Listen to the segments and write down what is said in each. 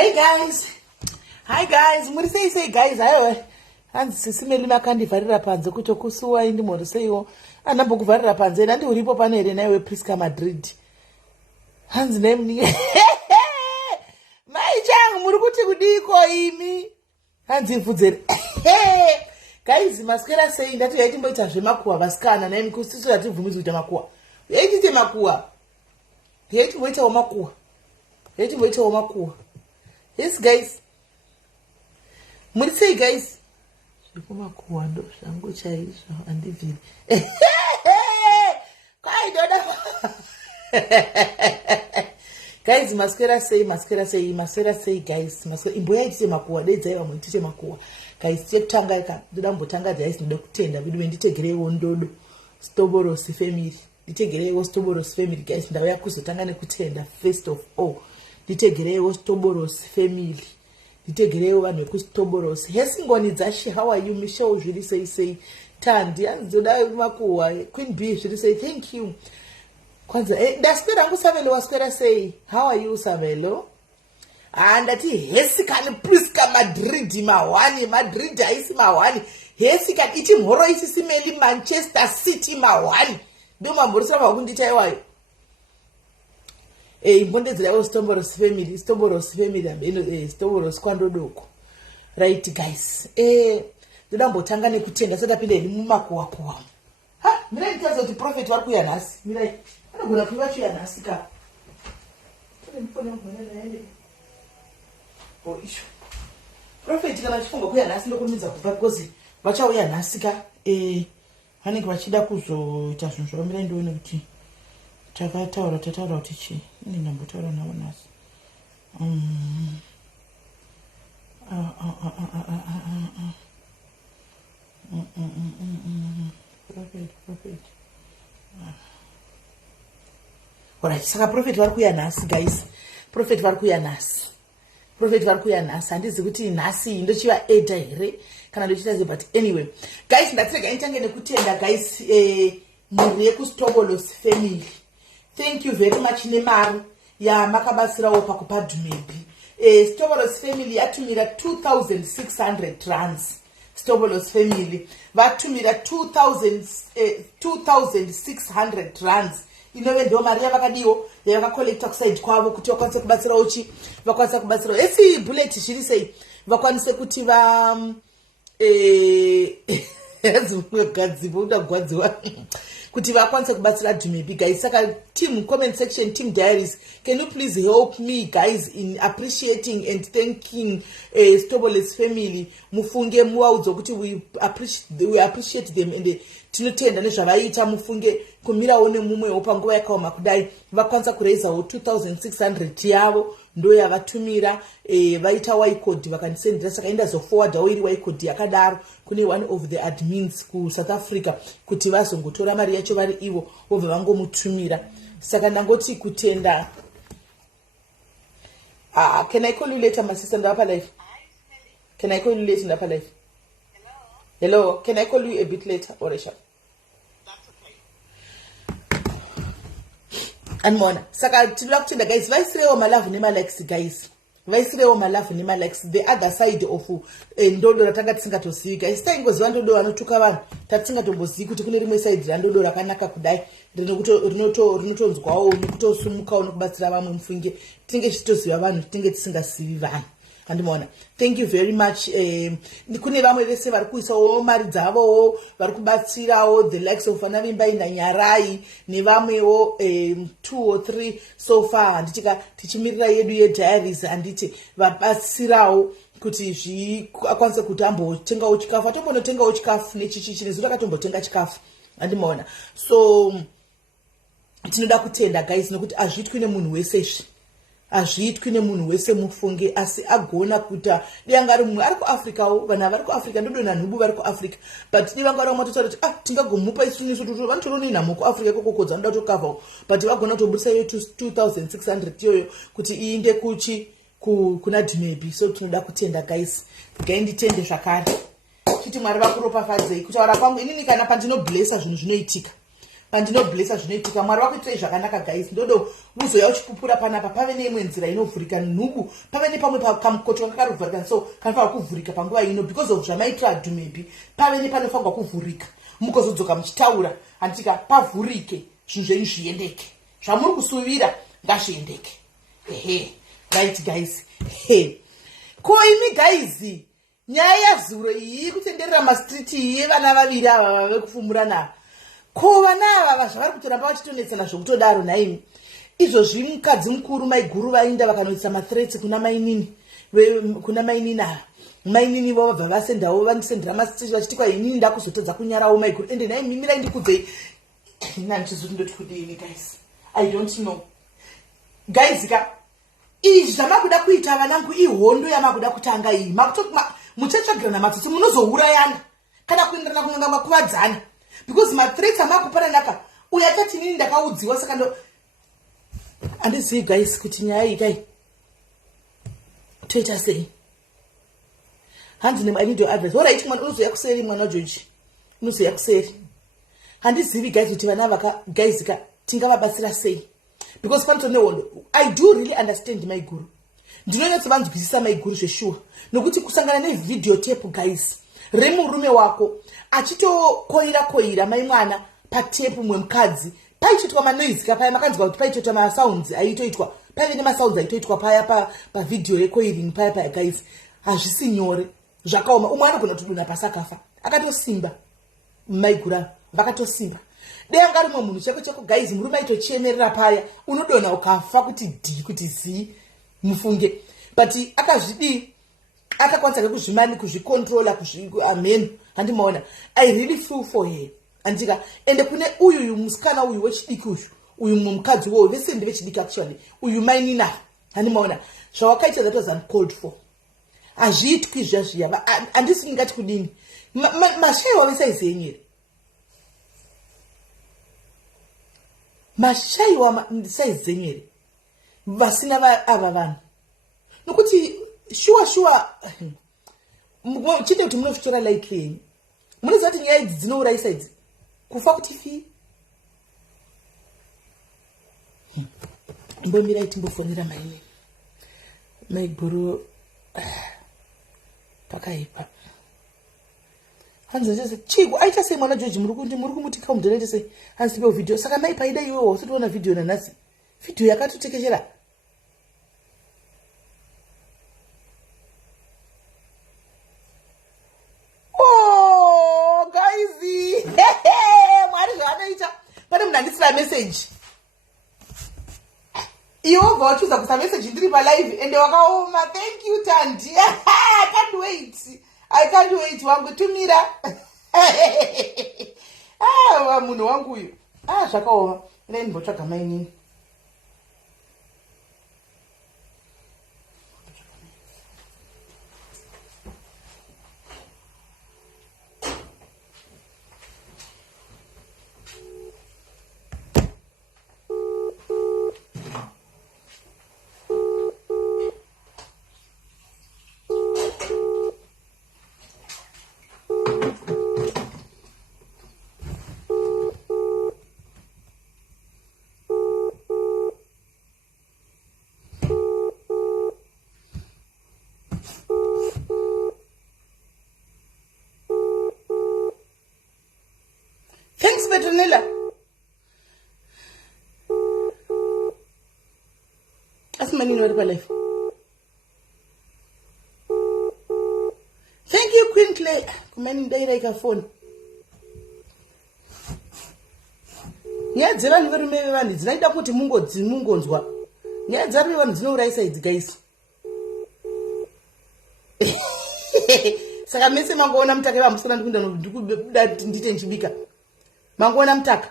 Hi guys, muri sei guys. Hayo hanzi sisimeli makandivharira panze kutokusuwai ndimhori seiwo andambokuvharira panze nandi uripo pano here naiwe Priska Madrid hanzi nemni mai changu muri kuti kudiko imi hanzi mvudzeri guys maswera sei ndati yaitimboita zvemakuwa vasikana naimi kusiso yatibvumidzwa kuita makuwa yaitite makuwa yaitimboitawo makuwa yes guys muri sei guys zvikumakuwa ndo zvangu chaizvo handibviri kaidoda guys maswera sei guys imboyaitite makuwa dedzai vamwe tite makuwa guys chekutanga ika ndoda mbotanga guys ndoda kutenda kuti nditegereiwo ndodo Stoborosi family nditegereiwo Stoborosi family guys ndauya kuzotanga nekutenda first of all nditegereiwo Stoborosi family nditegereiwo vanhu vekustoborosi hesingoni dzashi how are you Michelle zviri sei tandi anzoda makuwa Queen B zviri sei thank you kwanza ndaswera hangu Savelo waswera sei how are you Savelo ndati hesikani Priska Madrid Madrid haisi mahwani hesikani iti mhoro isisimeli Manchester City mahwani ndo mamborisira vakundita iwayo mbondedzerawo Stoborosi family ambeno Stoborosi kwandodoko right guys ndoda mbotanga nekutenda sadapinda ini mumakuwakuwa mirai nditaza kuti prophet vari kuuya nhasi mirai anogona kuva chiuya nhasi ka isho prophet kana chifunga kuuya nhasi ndokumidza kubva because vachauya nhasi ka vanenge vachida kuzoita zvinhu zvavo mirai ndione kuti tataura kuti chii ini ndambotaura navo nhasi prophet alright saka prophet vari kuuya nhasi guys prophet vari kuuya nhasi handizi kuti nhasi iyi ndochiva edha here kana ndochiita ze but anyway guys ndatirega nitange nekutenda guys mhuri yekustobolosi family thank you very much nemari yamakabatsirawo pakupa Dhumebi Stobolosi family yatumira 2600 rands Stobolosi family vatumira 2600 rands inove ndo mari yavakadiwo yavakakolekta kusaidi kwavo kuti vakwanise kubatsirawo vakwanise kubatsirawo esi bullet zviri sei vakwanise kuti gadzivo udagwadziwa kuti vakwanise kubatsira Dhumebi guys saka team comment section team diaries can you please help me guys in appreciating and thanking Stobolosi family mufunge muvaudza kuti we appreciate them and tinotenda nezvavaita mufunge kumirawo nemumwewo panguva yakaoma kudai vakwanisa kuraisawo 2600 yavo ndo yavatumira vaita waicode vakandisendera saka indazoforwardawo iri waicode yakadaro kune one of the admins kuSouth Africa kuti vazongotora mari yacho vari ivo vobva vangomutumira saka ndangoti kutenda can I call you later my sister ndapa life can I call you later ndapa life hello can I call you a bit later or That's okay. Anmona saka tinoda kutenda guys vaisirewo malavu nemalikes guys vaisirewo malavu nemalikes the other side of ndodo ratanga tisingatozivi guys taingoziva ndodo vanotuka vanhu tatisingatombozii kuti kune rimwe side randodo rakanaka kudai rinotonzwawo nekutosumukawo nekubatsira vamwe mufunge tinenge tichitoziva vanhu tinenge tisingazivi vanhu andimona thank you very much kune vamwe vese vari kuisawo mari dzavowo vari kubatsirawo the likes of Vanavimbai naNyarai nevamwewo 2 or 3 so far handitika tichimirira yedu yediaries handiti vabatsirawo kuti zvikwanise kuti ambotengawo chikafu atombonotengawo chikafu nechichi nezuva akatombotenga chikafu andimona so tinoda kutenda guys nokuti azviitwi nemunhu wesezvi azviitwi nemunhu wese mufunge asi agona kuita danga rimwe ari kuAfricawo vanhu vari kuAfrica ndodona nhubu vari kuAfrica but divanga ramwe matotaura kuti tingagomupa isuniso kuti vanotoroni nhamo kuAfrica kokodza anoda kutokavhawo but vagona kutoburisa iyo 2600 iyoyo kuti iinde kuna Dhumebi so tinoda kutenda guys gainditende zvakare chiti mwari vakuropafadzei kutaura kwangu inini kana pandinoblessa zvinhu zvinoitika pandinoblesa zvinoitika. Mwari wakuitai zvakanaka guys. Ndodo uzoya uchipupura panapa pave neimwe nzira inovhurika nhubu, pave nepamwe kamukoto kakarovhurika, so kanofanirwa kuvhurika panguva ino because of zvamaitira dhumepi. Pave nepanofanirwa kuvhurika mugozodzoka muchitaura handika pavhurike zvinhu zvenyu zviendeke, zvamuri kusuvira ngazviendeke. Ehe, right guys. Ko imi guys, nyaya yazuro iyi kutenderera mastriti iyi vana vaviri ava vave kufumura navo, ko vana ava zvavari kutoramba vachitonetsana zvokutodaro naimi. Izvozvi mukadzi mukuru maiguru vainda vakanoisa mathreats kuna mainini ava. Mainini vo vabva vasendawo vanisendera mastriti vachiti kwainini ndakuzotodza kunyarawo maiguru, ende naimi mirai ndikudzei. Nandichizoti ndoti kudini guys, I don't know guys. Izvi zvamakuda kuita vanangu ihondo yamakuda kutanga iyi. Muchatsvagirana matsotsi munozourayana kana kuenderana kunanga makuvadzana because mathreats amakupana naka uya tati nini ndakaudziwa. Saka ndo handizivi guys kuti nyaya iyi kai toita sei. Hanzi I need your advice. Alright, mwana unozoya kuseri, mwana waJoji unozoya kuseri. Handizivi guys kuti vana vaka guys tingavabatsira sei because panto nehondo. I do really understand my guru. Ndinonyatsa vanzwisisa my guru zveshuwa nokuti kusangana nevideo tape guys remurume wako achitokoira mai mwana patepu mwemukadzi paichoitwa manoise kapaya makanzwa kuti paichoitwa masounds aitoitwa paive nemasounds aitoitwa paya pavideo yecoiring paya guys. Hazvisi nyore, zvakaoma. Umwe anogona kutodonha pasi akafa akatosimba. Maigura vakatosimba. Denga rimwe munhu cheko guys, murume aitochenerera paya unodonha ukafa kuti d kuti z mufunge. But akazvidi akakwanisa kuzvimani kuzvicontrola amen. Handimaona I really feel for her. Andika ende kune uyu musikana uyu wechidiki uyu mukadzi wo vese ndi vechidiki actually uyu mainina. Handimaona zvawakaita that was uncalled for. Azviitwi zvazviya handisi ngati kudini mashaiwa vesaizenyere mashaiwa saizenyere vasina ava vanhu nokuti shuwa chinde kuti munofitora lightly. Munoziva kuti nyaya idzi dzinourayisa idzi kufa kuti fi. Mbomirai timbofonera maiguru pakaipa. Hanzi ndese chiku aita sei mwana George muri kumuti kaumudonete sei hanzi pe video. Saka mai paida iwe wasitoona video nanasi video yakatotekeshera. Oh guys, mwari zvanoita pane munhu andisira message iwo vachuza kusa message ndiri pa live ende wakaoma. Thank you Tandi. I can't wait wangu tumira. Munhu wangu uyu zvakaoma. Ine ndimbotsvaga mainini. Thanks, Petronella. That's my new life. Thank you, Queen Clay. Kumani ndaira phone. Nyaya dzevanhu verume vevanhu dzinoita kuti mungonzwa. Nyaya dzevarume vanhu dzinourayisa idzi guys. Saka mese mangoona mutaka vamusana ndikuda ndite nchibika. Mangoona mutaka.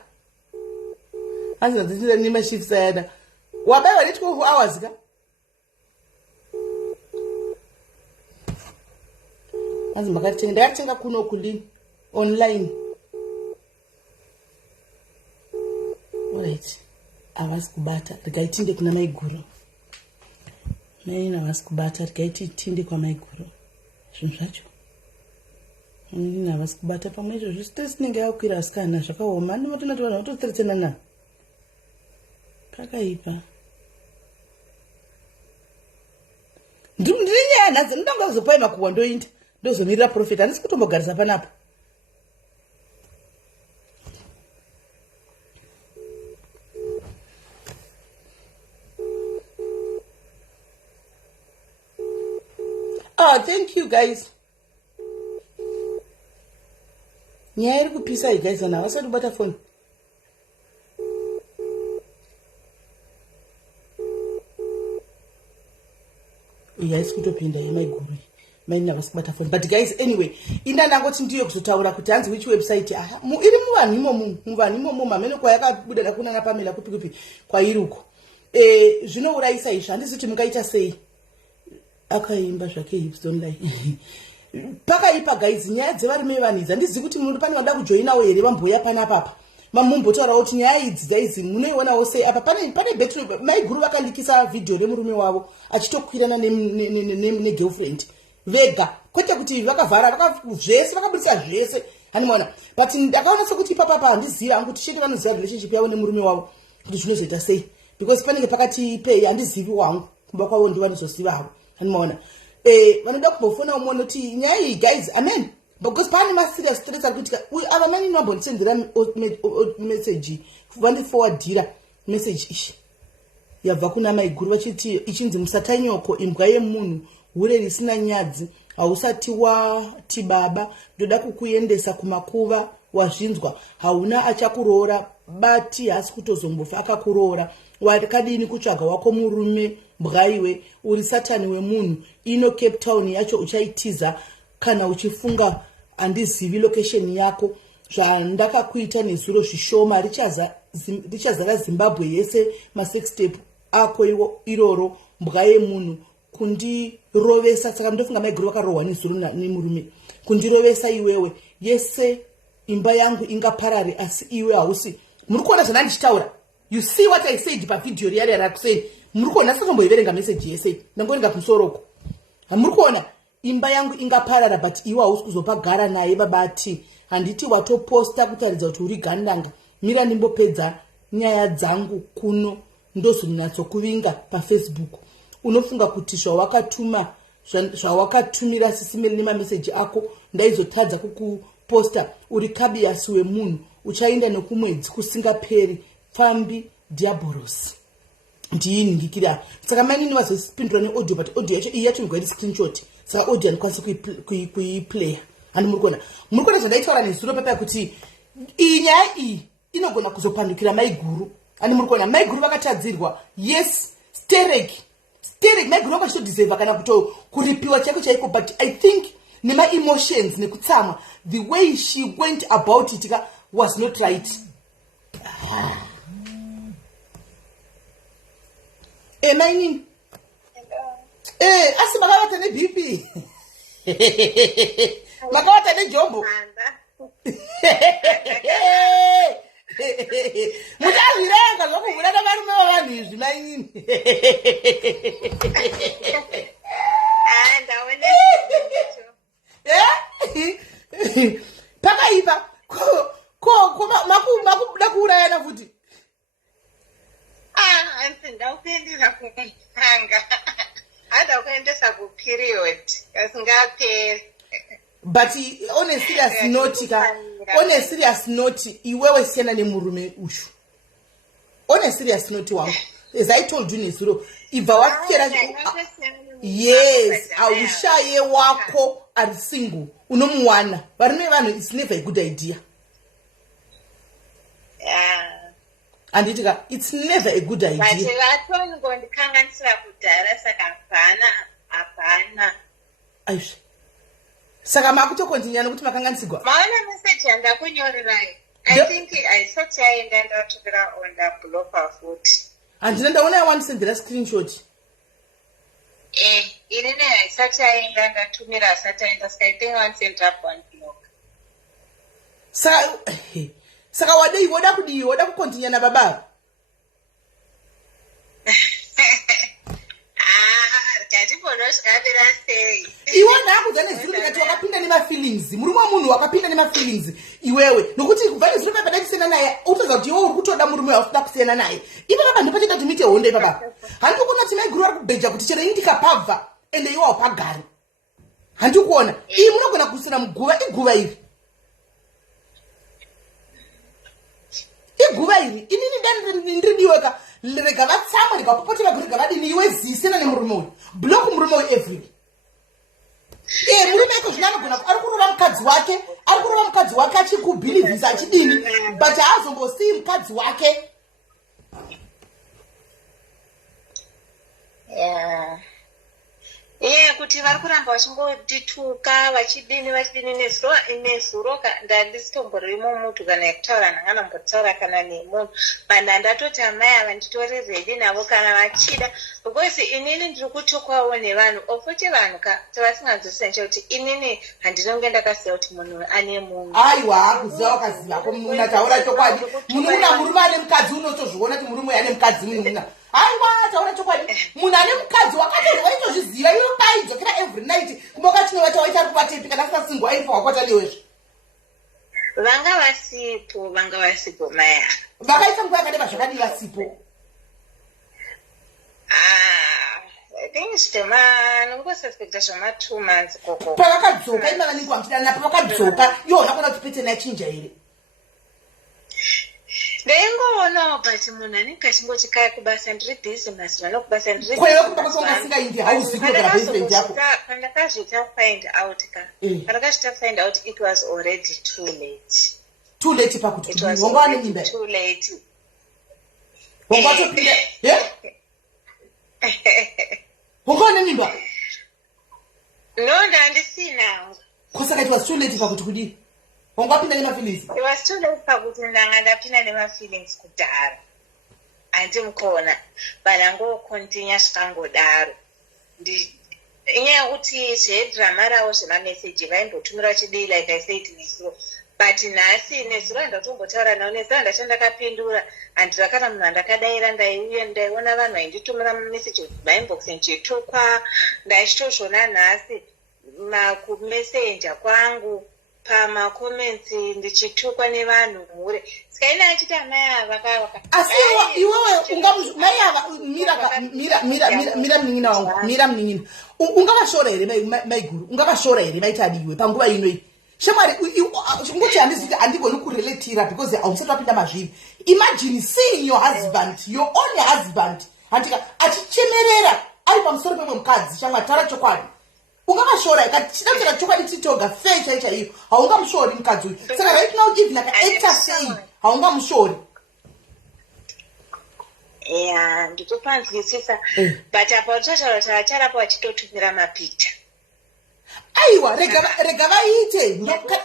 Hanzi ndizira nima shifts ayada. Wabaiwa let 12 hours ka? Hanzi ndakatenga kuno kulini online. Alright. Avasi kubata rikaitinde kuna maiguru. Naina avasi kubata rikaitinde kwa maiguru. Zvinhu zvacho. Havasi kubata pamwe izvozvo stress inenge yakwira asikana zvakaoma ndinotonati vanhu vatostressena pakaipa ndiri nyaya nhadzi ndinonga kuzopai makuhwa ndoinda ndozomirira profeta handisi kutombogarisa panapa thank you guys nyaya iri kupisa guys vanhu havasati kubata foni haisi kutopinda yemaiguru maini havasi kubata foni but guys anyway indanangoti ndiyo kuzotaura kuti hanzi which website iri muvanhu imomo mamene kwayakabuda dakunana pamela kupi kupi kwairi uko zvinourayisa izvo handisi kuti mungaita sei akaimba zvake hips don't lie pakaipa guys nyaya dzevarume vanhu idzi handizivi kuti munhu pane vanoda kujoinawo here vamboya panapapa mamumbotaurawo kuti nyaya idzi dzaizi munoionawo sei apa pane betri maiguru vakalikisa vhidhiyo remurume wavo achitokwirana negirlfriend vega kwete kuti vakavhara zvese vakabudisa zvese handimaona but ndakaona sekuti ipapapa handiziva hangu kuti sheke vanoziva relationship yavo nemurume wavo kuti zvinozoita sei because panenge pakati pei handizivi wangu kumba kwavo ndivanozoziva havo handimaona vanoda kumbofona umona kuti nyaya iyi guys amen because pane maserious stress ari kuitika ava mani nambondisendera message vandiforwardira message ishi yabva kuna maiguru vachiti ichinzi musatanyoko imbwa yemunhu hure risina nyadzi hausati wati baba ndoda kukuendesa kumakuva wazvinzwa hauna achakuroora bati hasi kutozombofa akakuroora wakadini kutsvaga wako murume mbwaiwe uri satani wemunhu ino Cape Town yacho uchaitiza kana uchifunga handizivi location yako zvandakakuita nezuro zvishoma richazara Zimbabwe yese masextape ako iroro mbwa yemunhu kundirovesa saka ndofunga maiguru vakarohwa nezuro nemurume kundirovesa iwewe yese imba yangu ingaparare asi iwe hausi muri kuona zvandandichitaura you see what I said pavhidhiyo riyari rakuseni muri kuona satomboiverenga meseji yese ndangoverenga kumusoroko hamuri kuona imba yangu ingaparara but iwe hausi kuzopagara naye babati handiti watoposta kutaridza kuti uri gandanga mira ndimbopedza nyaya dzangu kuno ndozonyatsokuvinga pafacebook unofunga kuti zvawakatumira sisimeli nemameseji ako ndaizotadza kukuposta uri kabiasi wemunhu uchaenda nekumwedzi kusingaperi fambi diabolos ndiiningikira saka mainini vazopindura neaudio but audio yacho iyi yacho igwairi screenshot saka audio handikwanisa kuiplaya handi muri kuona zvandaitaura nezuro pepa kuti iyi nyaya iyi inogona kuzopandukira maiguru handi muri kuona maiguru vakatadzirwa yes sterek maiguru vakachitodiseva kana kuripiwa chako chaiko but I think nema-emotions nekutsamwa the way she went about it was not right mainini asi makavata nebp makavata nejombo mutazvirenga zvokuvhurana varume vavanhu izvi mainini pakaipa makuda kuurayana futi ndakuendesa kumanga hada kuendesa kuperiod kasingaperi but on a serious note iwewe siyana nemurume ushu on a serious note wangu as I told you nezuro ibva wakera yes aushaye wako ari single unomuwana varume vanhu it's never a good idea anditika it's never a good idea but vatongondikanganisira kudhara saka hapana aizvi saka makutokontinya nokuti makanganisigwa maona meseji yandakunyorerai I think aisati yaenda ndatumira ondabloka futi handina ndaona yawandisendera screenshot inini haisati yaenda ndatumira asati aenda saka I think wansenda block saka wadei woda kudii woda kukontinya nababa rikatibonwa zvikavira sei iwe ndakuudza nezuro ndikati wakapinda nemafeelings, murume wemunhu wakapinda nemafeelings iwewe, nokuti kubva nezuro paipada kusiyana naye utoziva kuti iwe uri kutoda murume wausida kusiyana naye. Ipapa ndipachita timite hondo ipapa. Handikuona kuti maiguru vari kubheja kuti chero ini ndikapabva ende iwawo pagari. Handikuona iyi munogona kusina muguva, iguva iri, iguva iri inini ndiridiweka rega vatsamwa rega popotera kuti rega vadini iwe zisina nemurume uyu block murume uyu every murume iko zvino anogona ari kurova mukadzi wake achikubhilivhisa achidini but haazombosii mukadzi wake. Kuti vari kuramba vachingotituka vachidini nezuro ndandisitomborimo mutu kana yekutaura ndangana mbotaura kana nemunhu vanhu ndatoti amai ava nditori redi navo kana vachida, because inini ndiri kutukwawo nevanhu ofute vanhu tavasinganzwisisa kuti inini handinonge ndakasiya kuti munhu ane munhu. Aiwa kuziva wakazivako munhu ataura chokwadi, munhu una murume ane mukadzi unotozviona kuti murume ane mukadzi munhu. Aiwa taura chokwadi, munhu ane mukadzi wakatozvaitozviziva iwe paidzokera every night kumboka chinovata waita ari kuvatepi kana asasingwa aipo wakwata liwezvo. Vanga vasipo maya vakaita nguva yakadeba zvakadii vasipo? I think nongosuspecta zvama 2 months koko pavakadzoka imavaningwa muchidana pavakadzoka iwo vakona kuti pete nachinja here ndaingoonawo but munhu anenge achingoti kaya kubasa ndiri bhizi mazima nokubasa kwewe kubakongasingaindi hauzivi kugara basement yako. Pandakazvita find out pandakazvita find out it was already too late. Too late pakuti wanga wane mimba too late wanga watopinda wanga wane mimba no ndandisina kusaka it was too late pakuti kudii wanga wapinda nemafeelings. It was too late pakuti ndanga ndapinda nemafeelings kudhara handimukona vanangokontinya zvikangodaro inyaya yekuti zvedhirama ravo zvemameseji vaimbotumira chidii like I said nesuro, but nhasi nesuro andatombotaura navo nesuro ndachandakapindura handira kana munhu andakadaira ndaiuya ndaiona vanhu vainditumira mameseji mainbox ndichitukwa ndaichitozvona nhasi makumesenja kwangu pamakoments ndichitukwa nevanhu mhure sikaina achiti amai ava asi iwewe mai ava mira mnin'ina wangu mira mnin'ina ungavashora here maiguru ungavashora here maitadi iwe panguva inoi shamwari ngoti handiziti handigoni kurelatira because hausati wapinda mazviri. Imagine seeing your husband, your own husband handika achichemerera ari pamusoro pemwe mukadzi. Shamwari taura chokwadi ungavashora ikachidakera chokwadi chitoga fei chaichaiyo haungamushori mukadzi uyu. Saka right now even like actor sei haungamushori. Nditopanzwisisa but apa utotaura tavacharapo vachitotumira mapicha. Aiwa rega vaite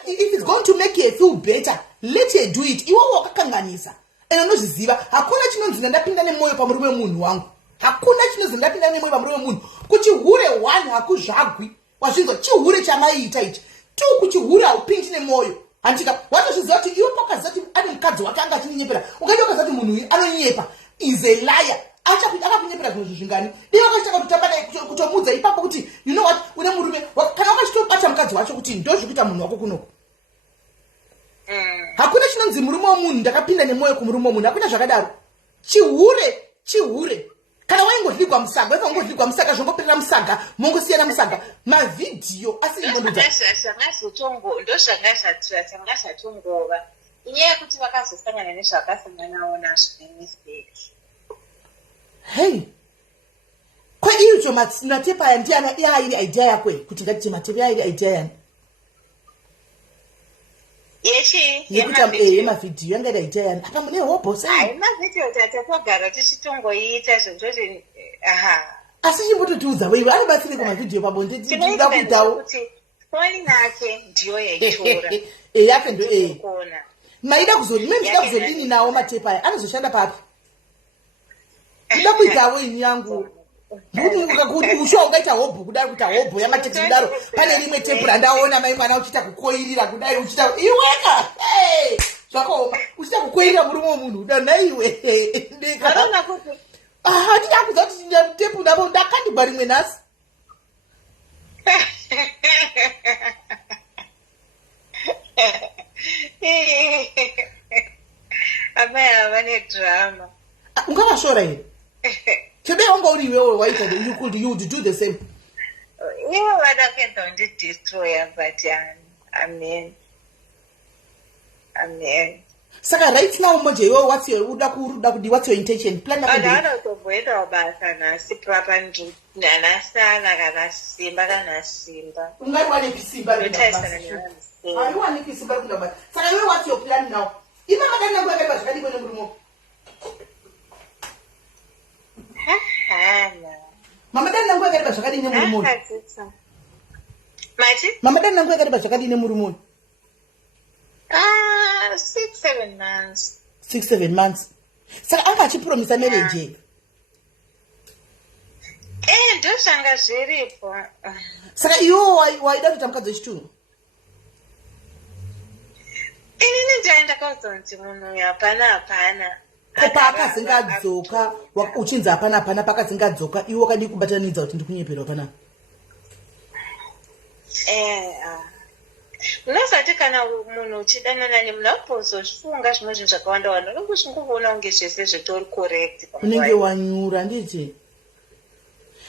if it's going to make you feel better let her do it. Iwe wakakanganisa ene unozviziva hakuna chinonzi ndapinda nemoyo pamurume munhu wangu, hakuna chinonzi ndapinda nemoyo pamurume munhu. Kuchihure 1 hakuzvagwi wazvinzwa chihure chamaiita ichi 2 kuchihure haupindi nemoyo handika watozviziva kuti iwe pakaziva kuti ane mukadzi wake anga achinyenyepera ukaita ukaziva kuti munhu uyu anonyepa is a liar akakunyepera zvinhu zvizvingani iwe wakachitaka kutamba naye kutomudza ipapo kuti you know what une murume kana wakachitobata mukadzi wacho kuti ndozvikuita munhu wako kunoko. Hakuna chinonzi murume womunhu ndakapinda nemoyo kumurume womunhu, hakuna zvakadaro. Chihure kana waingodhigwa musaga ifa ungodhigwa musaga zvongoperera musaga mongosiyana musaga mavhidhiyo asingondodza ndozvanga zvatongova inyaya yekuti vakazosangana nezvakasanganawo nazvo nemistake. Hey, kwa icho matepa ya ndiana yairi idea yakwe kuti ngati matepa yairi idea yani yechi yemavidhiyo yanga ida idea yani apa mune hobo sei ai mavidhiyo tatogara tichitongoita zvozvoti asi chimbototiudza wewe anobatsire kumavidhiyo pabonde tinoda kuitawo kuti foni nake ndiyo yaitora yake ndo maida kuzodini nawo matepa aya anozoshanda papi ndida kuitawo ini yangu kuti usho ungaita hobho kudai kuita hobho yamateti kudaro pane rimwe tepu randaona mai mwana uchiita kukoirira kudai uchiita iweka zvakaoma uchiita kukoirira murume womunhu uda naiwe handida kuziva kuti tepu ndavo ndakandibva rimwe nhasi amai havane drama. Ungavashora here. Today wanga uri iwewe waita you would do the same. Ivo vada kuenda kundidestroya but amen. Saka right now moje iwewe what's your intention? Plan anotomboendawo basa nhasi papa ndanasana kana simba kana simba. Ungaiwaniki simba notarisana nevamsei. Haiwaniki simba kunda basa. Saka iwewe what's your plan now? Ima madani nangu yakaiba zvakadi kwene murumo. Hana. Mama dani nangu yakaiba zvakadi ne murumo. Mati? Mama dani nangu yakaiba zvakadi ne murumo. 6-7 months. 6-7 months. Saka anga achipromisa marriage. Ndoshanga zviripo. Saka iwo waida kuita mukadzi wechitunhu. Inini ndaenda kauzonzi munhu uyu hapana. Pakazingadzoka uchinzi hapana pakazingadzoka iwo wakadi kubatanidza kuti ndikunyeperwa panapa. Unosati kana munhu uchidanana nemunhu auzozvifunga zvimwe zvinhu zvakawanda wanda unenge uchingoona kunge zvese zvitori correct. Unenge wanyura nditi.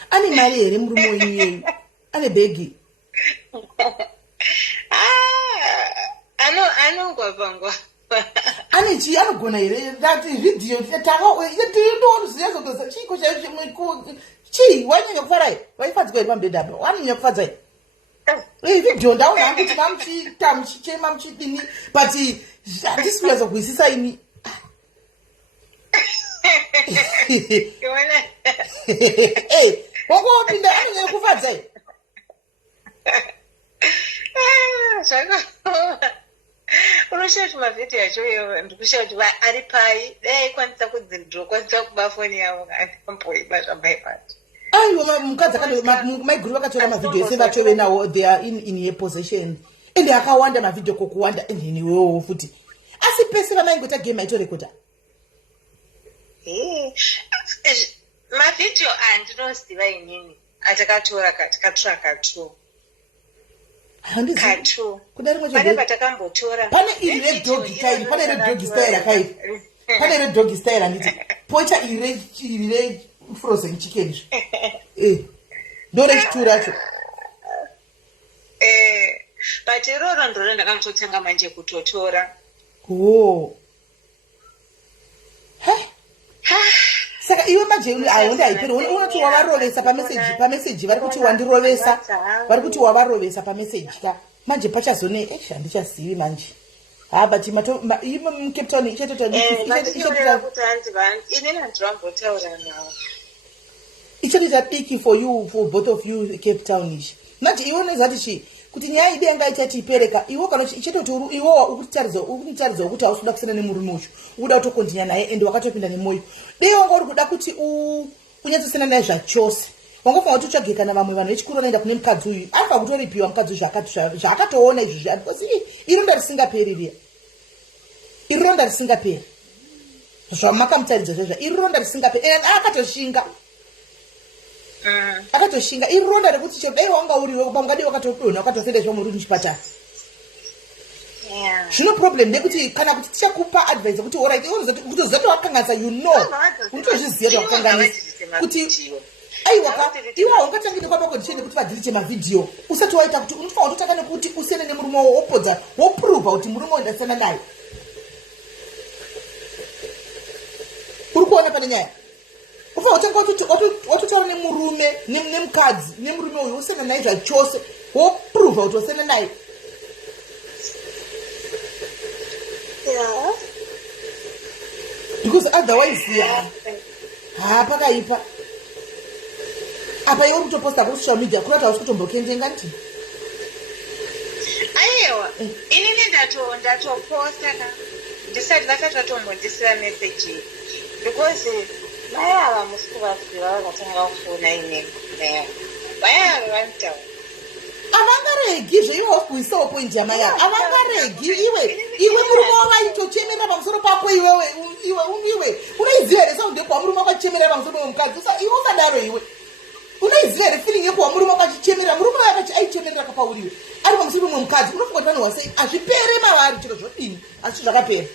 Ane mari here murume wenyu? Ane bhegi? Anongwavangwa. Ane chi anogona here ndati video tinoziyazokuza chiko chii wanyanya kufara here? Waifadzwa here pambedha apa? Wanyanya kufadza here? Video ndaona kuti mamuchiita muchichema muchidini but handisi kuyazogwisisa ini. Wangopinda anyanya kufadza here? Unoshauri mavhidhiyo acho iwo ndikushauri kuti ari pai dai kwanisa kudzindiro kwanisa kuba foni yavo andamboiba zvambaibata. Aiwa mukadzi maiguru vakatora mavhidhiyo ese vatove nawo they are in her possession ende akawanda mavhidhiyo kokuwanda endeni iwewo futi asi pese vamaingota game aitorekoda. Mavhidhiyo andinoziva inini atakatora katikatora katu. Pane patakambotora. Pane iri redog style, pane redog style akaita. Pane redog style anditi. Poita iri frozen chicken. Ndore chituracho. But iroro ndoro ndakatotenga manje kutotora. Saka iwe manje aonda ipiri unoti wavarolesa pamessage vari kuti wandirovesa vari kuti wavarovesa pamessage ka manje pachazone handichazivi manje but Cape Town ichatoita diki for you for both of you Cape Town ichi manje iwe unozati chi kuti nyaya idenga ichati ipereka iwo kana ichitoti iwo ukutaridza kuti hausuda kusiyana nemurume uyu ukuda kutokontinya naye ende wakatopinda nemoyo dei wanga uri kuda kuti unyatsosiyana naye zvachose wangofunga kuti utsvage kana vamwe vanhu vechikuru vanoenda kune mukadzi uyu afa kutoripiwa mukadzi uyu zvaakatoona izvozvi because ironda risingaperi ironda risingaperi zvamakamutaridza zvezva ironda risingaperi and akatoshinga ironda rekuti chero dai wanga uriwe pangadai wakatodonha wakatosenda zvamuri muchipatara. Zvino problem ndekuti kana kuti tichakupa advice kuti alright kutozoti wakanganisa unotozviziva kuti wakanganisa kuti aiwa iwa ungatangire kwapa condition yekuti vadelete mavhidhiyo usati waita kuti unofanira kutotanga nekuti usiyane nemurume wopodza woprova kuti murume wandasiyana naye. Uri kuona pane nyaya ufa utanga watotaura nemurume nemukadzi nemurume uyu usiyana naye zvachose woprova kuti wasiyana naye. Because otherwise pakaipa apa iwe uri kutoposta kusocial media kurati hausi kutombokendenga nti aiwa inini ndatoposta ndisati vakati vatombondisira message because vaya ava musi kuvaziva vakatanga kufona inei vaya ava vanitaura avangaregi zveiva wakuisawo point yama yavo avangaregi iwe murume wavaitochemerera pamusoro pako iwe unoiziva here saundi kwa murume wakachemerera pamusoro pemukadzi iwe ukadaro iwe unoiziva here feeling yekuwa murume wakachichemerera murume wakachi aichemerera kapauriwe ari pamusoro pemwe mukadzi unofunga kuti vanhu wasei hazvipere mavari chiro zvodini hazviti zvakapera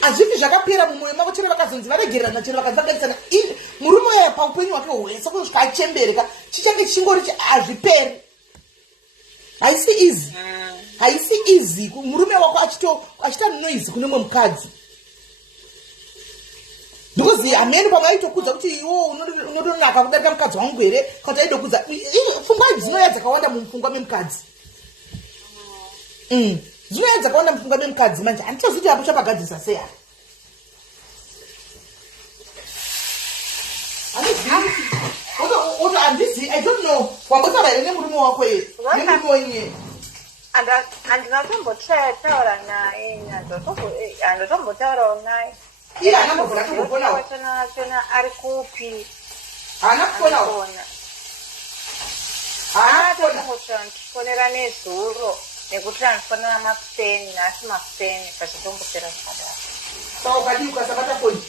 hazvipi zvakapera mumwoyo mako chero vakazonzi varegererana chero vakazvagarisana murume waya paupenyu hwake hwese kusvika achembereka chichange chingori hazviperi haisi easy murume wako achita noise kune mwe mukadzi because amene pamwe aitokudza kuti iwo unotonaka kudarika mukadzi wangu here kuti aidokudza pfungwa dzinoya dzakawanda mupfungwa memukadzi dzinoya dzakawanda mupfungwa memukadzi manje handitozivi kuti apo chapagadzisa sei apa handizivi I don't know wambotaura here nemurume wako here nemurume wenye handina tombotaura naye handotombotaurawo naye iye haana kumbofonawo chona ari kupi haana kufonawo ndifonera nezuro nekuti andifonera mafeni nasi mafeni pachitombopera zvakadaro saka ukadii ukasabata foni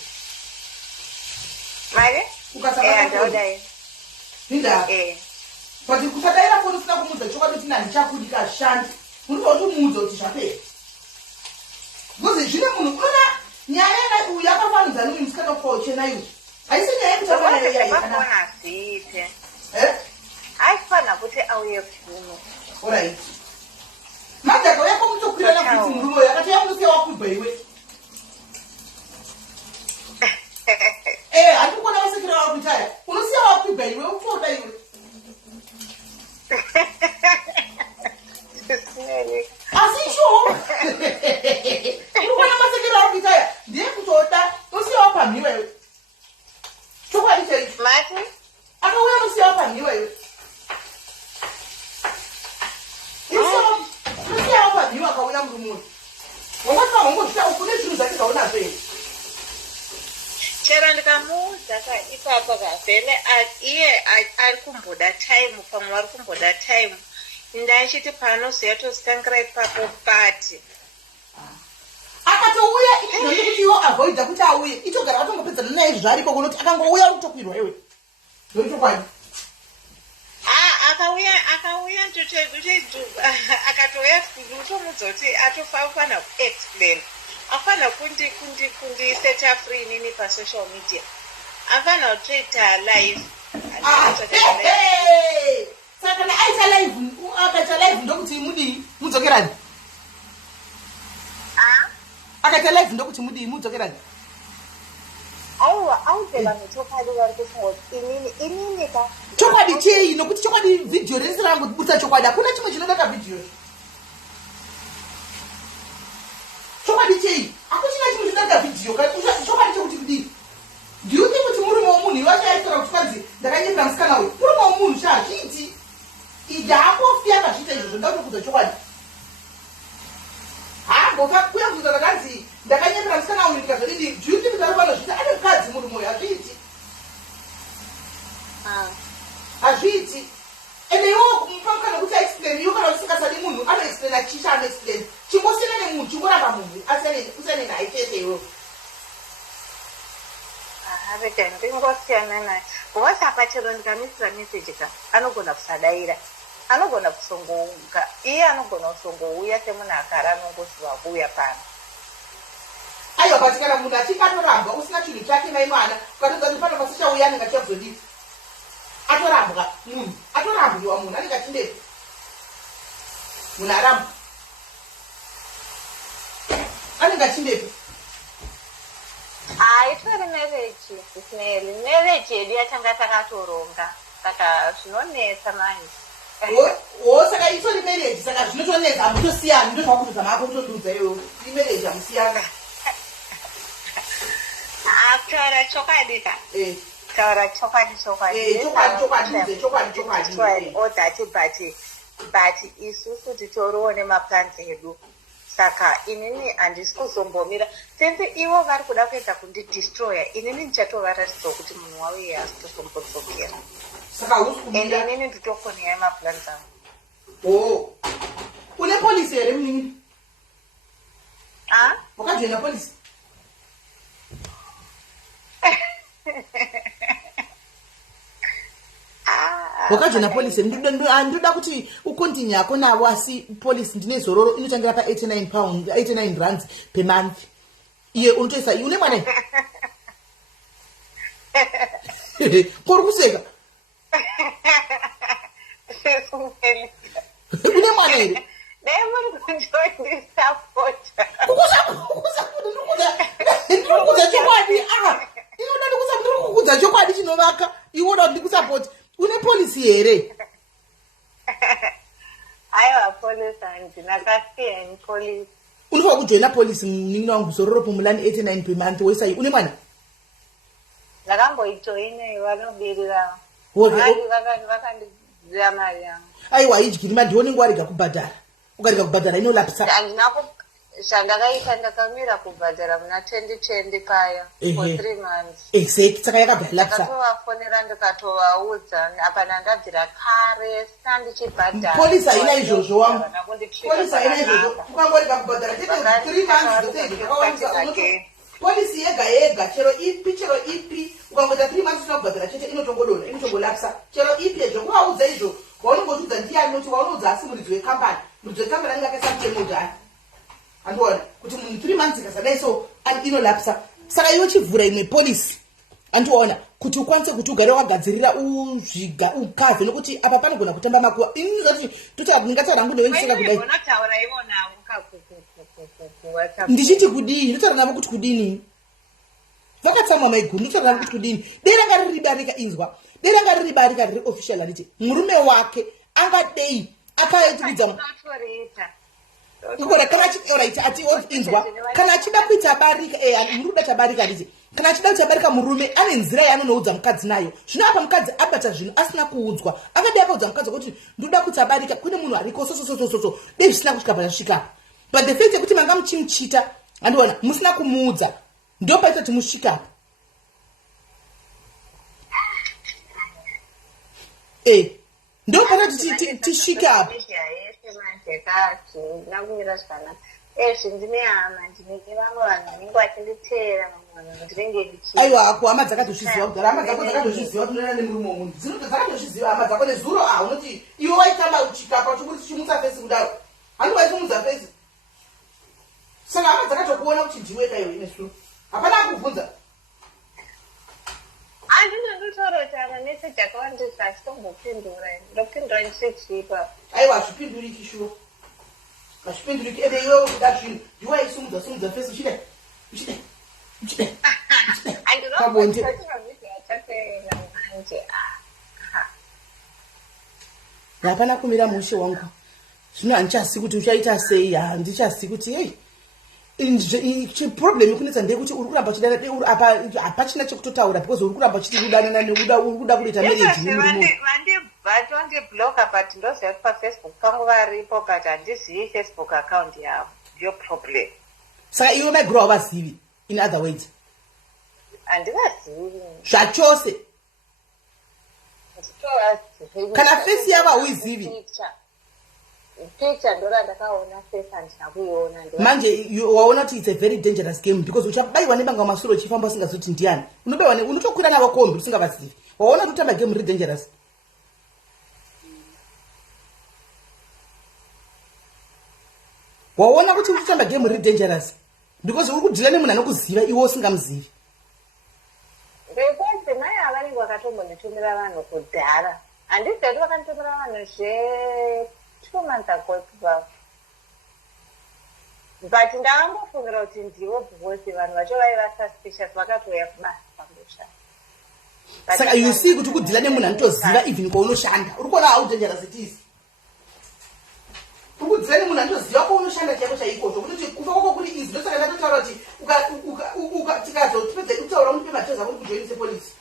mari ukasabataodai indaa but kusadaira foni usina kumuudza chokwadi kuti nandichakudi kashandi unoda kuti umuudza kuti zvapera because zvine munhu unoda nyaya yana uyu akafanidza nouyu musikana kufawo chena iwe haisi nyaya yekutaaaziite aifanira kuti auye kuno orit majaka uyako mutokwirana kuti murume uyu akati yamunosiya wakwibva iwe handikona vasekera wakutaya unosiya wakwibva iwe ufoda iwe asi sho urikona masekera wakutaya ndiye kutoda nosiya wapamhiwa iwe chokwadi chaicho mati akauya nosiya wapamhiwa iwe nosiya wapamhiwa akauya murume uyu wangati vamongozvita ukune zvinhu zvake zvaunazvo here chero ndikamuudza ipapa kavhele iye ari kumboda time pamwe vari kumboda time ndachiti panoziya tozitangira ipapo pati akatouya ichizoti kuti iwo avoidha kuti auye itogara atongopedzana naye zvaripo kunoti akangouya kutokwirwa iwe ndoitokwadi akauya akatouya utomudza kuti atofanira kuexplain afanira kundiseta free nini pasocial media afanira kutoita live saka kana aita live akaita live ndokuti mudii mudzokerani akaita live ndokuti mudii mudzokerani aiwa audeva nechokwadi vari kufunga kuti inini ka chokwadi chei nokuti chokwadi vhidhiyo rese rangu butsa chokwadi hakuna chimwe chinoda kavhidhiyo chokwadi chei hakuchina chimwe chinoda kavhidhiyo chokwadi chekuti kudii ndiuti kuti murume womunhu iwacho aisora kuti kwanzi ndakanyepera musikana uyu murume womunhu chazviiti idaakofiya kazviita izvozvo ndakutokudza chokwadi hambokakuya kuuza kakanzi ndakanyepera musikana uyu ndikazodidi ndiuti kuti ari vanozvita ane mukadzi murume uyu hazviiti hazviiti ende iwo pamukana kuti aexplain iyo kana usingasadi munhu anoexplaina chicha anoexplain chingosiyana nemunhu chingoramba munhu usiyane naye chete iwewo rega ndingosiyana naye ngokuti apa chero ndikamisira meseji ka anogona kusadaira anogona kusongouka iye anogona kusongouya semunhu akara anongoziva kuuya pano aiwa but kana munhu achinge atorambwa usina chinhu chake naimwana ukatodza kuti pano pasichauya anenge achazodii atorambwa munhu atorambwiwa munhu anenge achindepi munhu arambwa anenge achindepi itori mereji yedu yatanga takatoronga saka zvinonetsa manje saka itori mereji saka zvinotonetsa hamutosiyani ndozvakutodza maako kutodudza iwewo imereji hamusiyana taura chokwadi ka taura chokwadi but isusu titoriwo nemaplans edu saka inini handisi kuzombomira sense ivo vari kuda kuedza kundidestroya inini ndichatovaratidzawo kuti munhu wavo iye hasi tozombodzokera ende inini nditokoneyai maplans angu une polisi here munini wakajoina polisi wakajoina polisi ndoda kuti ukontinue yako navo asi polisi ndine zororo inotangira pa 89 rands per month iye unotoisa une mwana kuri kuseka une mwana here ndikukuudza chokwadi inoda ndikukuudza chokwadi chinovaka iwoda kuti ndikusapoti une polisi here aiwa polisi handina kasiyani polisi unofa kujoina polisi munin'ina wangu zororo pumulani 89 per month wesai une mwana ndakamboitoine vanobirira vakandidzira mari yangu aiwa haidyiri madhionengu warega kubhadhara ukarega kubhadhara inolapisa zvandakaita ndakamira kubhadhara muna 2020 paya for 3 months exact saka yakabva yalapisa ndakatovafonera ndikatovaudza apana ndabvira kare sina ndichibhadhara polisi haina izvozvo wangu polisi haina izvozvo ukangorega kubhadhara 3 months polisi yega yega chero ipi ukangoita 3 months usina kubhadhara chete inotongodona inotongolapisa chero ipi ezvo kuvaudza izvo waunongotiudza ndiani noti waunoudza asi muridzi wekambani anenge akaisa mutemo dhani andiona kuti munhu 3 months ikasadai so inolapisa saka iwe chivhura imwe polisi andiona kuti ukwanise kuti ugare wakagadzirira ukavhe nokuti apa panogona kutamba makuva inizoti ndingataura hangu ndovengiseka kudai ndichiti kudini ndotaura navo kuti kudini vakatsamwa maiguru ndotaura navo kuti kudini dei ranga riri barika inzwa dei ranga riri barika riri official handiti murume wake angadei akaitikudzwa ikora kana ati inzwa kana achida kuita barika murume chabarika handiti kana achida kuita barika murume ane nzira yaanonoudza mukadzi nayo zvino apa mukadzi abata zvinhu asina kuudzwa akadai akaudza mukadzi kuti ndoda kuita barika kune munhu ariko sososososo dei zvisina kusvika pazvasvika but the fact yekuti manga muchimuchita andiona musina kumuudza ndo paita kuti musvikapo ndo paita kuti tisvikapo aiwa ako hama dzakatozviziva kudara hama dzako dzakatozviziva kunoona nemurume womunhu dzinoto dzakatozviziva hama dzako nezuro unoti iwe waitamba uchikapa uchikuti chimutsa fesi kudaro handiwaisimudza fesi saka hama dzakatokuona kuti ndiweka iwe inesu hapana akubvunza handinondotorotana meseji akawandisa achitombopindura ndopindura ndichichipa aiwa hazvipinduriki shuo hazvipinduriki ende iwewe kuda zvinhu ndiwaisimudza fesi uchidai pabonde hapana kumira mushe wangu zvino handichasi kuti uchaita sei handichasi kuti hei chiproblem yekunetsa ndeyekuti uri kuramba uchidana hapachina chekutotaura because uri kuramba uchiti udanana uri kuda kuita marriage nemurume vandibloka but ndoziva kuti pafacebook pangu varipo but handizivi facebook account yavo yo problem saka iwe maiguru hauvazivi in other words handivazivi zvachose kana fesi yavo hauizivi picture ndora ndakaona face handina kuiona manje waona kuti it's a very dangerous game because uchabayiwa nebanga masoro uchifamba usingazoti ndiani unotokwira navo kombi usingavazivi waona kuti utamba game riri dangerous waona kuti uchitamba game riri dangerous because uri kudhila nemunhu anokuziva iwe usingamuzivi because mai avanenge vakatombonditumira vanhu kudhara handizvi kuti vakanditumira vanhu 2 months ago kubva but ndavangofungira kuti ndivo because vanhu vacho vaiva suspicious vakatouya kubasa pangosha saka you see kuti kudhila nemunhu anotoziva even kwaunoshanda uri kuona how dangerous it is uri kudhila nemunhu anotoziva kwaunoshanda chaiko chaikocho kuti kufa kwako kuri easy ndosaka ndatotaura kuti tikazotipedza kutaura kuti pemachoza kuri kujoinise polisi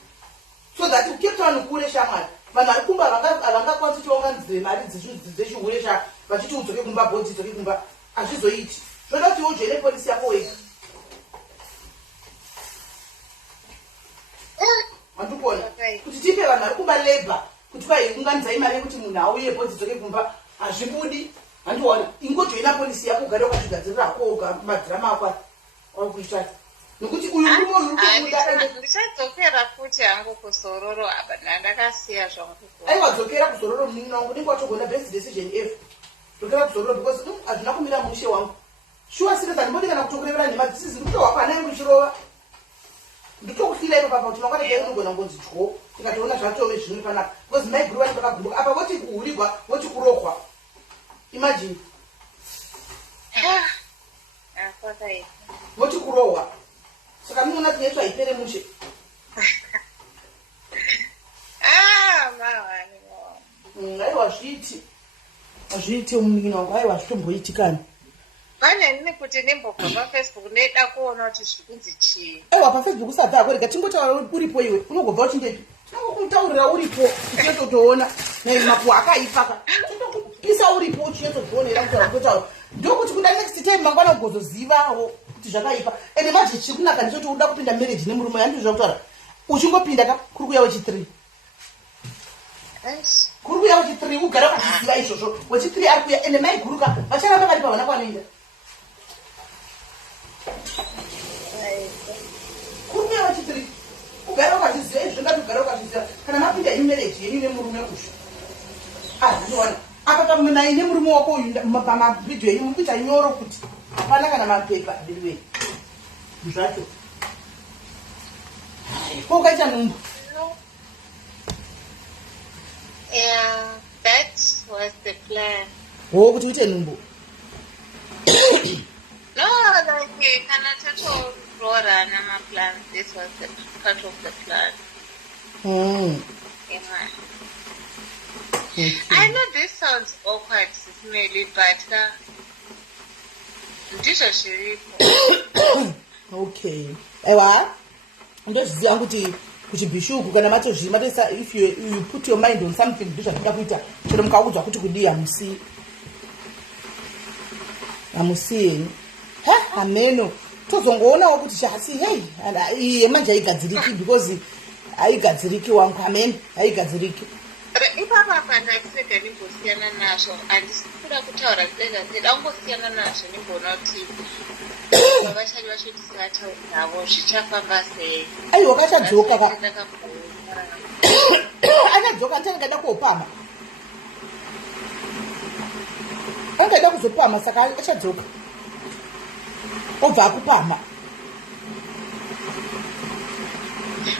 so that ukept vanhu kure shamwari vanhu vari kumba havangakwanisi tiwaunganidzire mari dzechihure sha vachiti udzoke kumba bhodhi idzoke kumba hazvizoiti zvoda kuti ujoine polisi yako wega handikuona kuti tipe vanhu vari kumba labor kuti kwaiunganidzai mari yekuti munhu auye bhodhi idzoke kumba hazvibudi handiona ingojoina polisi yako ugare wakazvigadzirira koga madhirama ako ari kuitati nokuti uyu murume uyu urikubuda ndichadzokera futi hangu kusororo apa ndandakasiya zvangu aiwa dzokera kuzororo muningi wangu ndinge watogona best decision f dzokera kuzororo because hazvina kumira mushe wangu shuwa serious handibodi kana kutokurevera nhema dzisizi kutohwapana yangu ichirova nditokuhlira ipo papa kuti mangwana dai unogona ngonzi dyo tikatoona zvatove zvimwe panapa because mai guru vani vakagumbuka apa voti kuhurigwa voti kurohwa imagine voti kurohwa saka munoona tinetsva ipere mushe aiwa hazviiti muningi wangu aiwa zvitomboitikani pane nini kuti ndimbobva pafacebook ndoida kuona kuti zviri kunzi chii aiwa pafacebook usabva yako rega tingotaura uripo iwe unogobva uchindepi tinongokutaurira uripo uchinatotoona mapu akaipaka isa uripo uchinatotoonera kutaura kutaura ndokuti kuda next time mangwana kugozozivawo kuti zvakaipa ende maje chikunaka ndichoti uda kupinda marriage nemurume yandizva kutaura uchingopinda ka kuri kuya wechi3 kuri kuya wechi3 ugara ukazviziva izvozvo wechi3 ari kuya ende maiguruka vacharamba vari pavana kwanoenda kuri kuya wechi3 ugara ukazviziva izvo ngati ugara ukazviziva kana mapinda imarriage yenyu nemurume kusho anoona apa pamunai nemurume wako uyu pamavhidhiyo yenyu mukuita nyoro kuti hapana kana mapepa ndiriweni zvacho ko ukaita nhumbu that was the plan. Kuti uite nhumbu No, like kana tatorora namaplan, this was the part of the plan. Yeah. Okay. I know this sounds awkward, Smelly, but ndizvo zviripo. Okay. Aiwa ndozviziva kuti kuchibhishuku kana matozvimatoisa if you put your mind on something ndizvatoda kuita chero mukaudzwa kuti kudii hamusi yenyu ameno tozongoonawo kuti chasi hei iye manje haigadziriki because haigadziriki wangu ameno haigadziriki ipapa pandakisega ndimbosiyana nazvo handisi kuda kutaura zega ndida kungosiyana nazvo ndimboona kuti vavashandi vacho tisingatauri navo zvichafamba sei aiwa kachadzoka achadzoka ndichangaida kuopama angaida kuzopama saka achadzoka obva akupama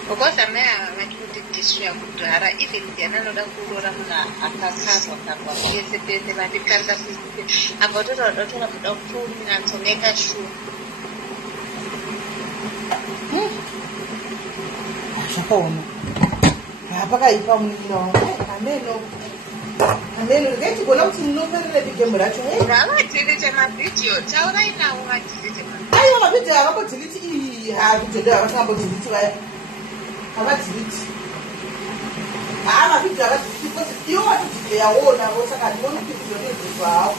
because amai havavaki kuti dishu yakudhara even ndiani anoda kurora munhu akakazwa kangwa pese pese vandikanda kuise apa totoda kuda kutominyatsomeka shuwa zvakaoma hapakaipa munina wangu ameno ndechigona kuti munoperere pigemu racho ngavadhilite mavhidhiyo taurai navo vadhilite aiwa mavhidhiyo havambodhiliti iyi havhidhiyo ndo havachambodhiliti vaya havadhiliti mavhidhiyo havadhiliti because iwo vatodhileyaonavo saka ndinoona kuti zvinodedzeswa havo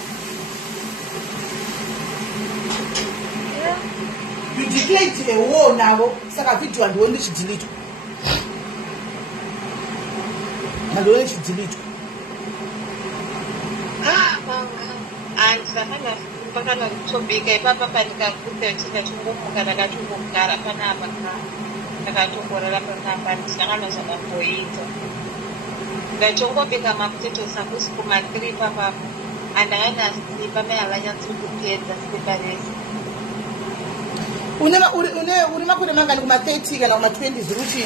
you declare a war navo saka vhidhiyo handioni chidelitwa handioni chidelitwa handisakana kutobika ipapa pandikakuta tikachongomuka ndakachongogara panapa ndakachongorara panapa ndisakana zvakamboita ndachongobika mapotatoes angu sikuma3 papapo handangana sipa mai havanyatsi kupedza sipa rese uri makore mangani kuma30 kana kuma20 zviri kuti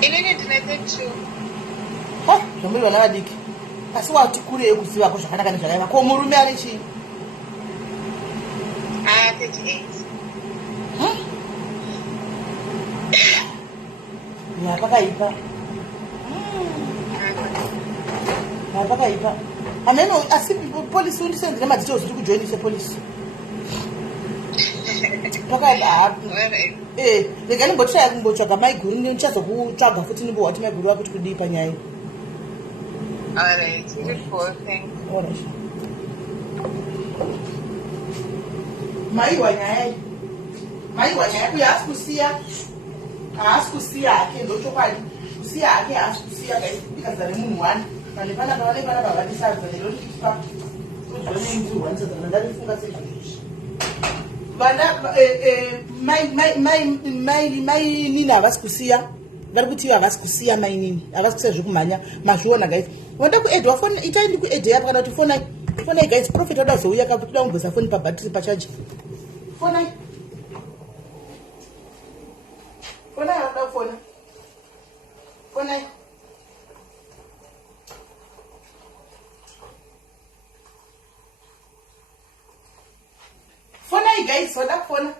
inini ndine 32 zvomuri vana vadiki asi wati kurei kuzivako zvakanaka nezvakaiva ko murume ari chii 38 yapakaipa yapakaipa ameno asi polisi undisenzere madzito zviri kujoinise polisi rega nimbotraya kumbotsvaga maiguru ndichazokutsvaga futi ndimbowati maiguru vakuti kudii panyaya maiwa nyaya uyo haasi kusiya hake ndochokwadi kusiya hake haasi kusiya ikazara nemunhu wani pane panapa vane panapa vatisadza nerotipa uzonenguhwanisadzana ndarifunga sezvizvi vana mai nini havasi kusiya vari kuti ivo havasi kusiya mai nini havasi kusiya zvekumhanya mazviona guys wanda kuedwa foni itaindi kuedhe yapo kana kuti fonai guys profit wada kuzouya toda kumboisa foni pabhatiri pachaji fonai wada kufona fonai fonai guys wada kufona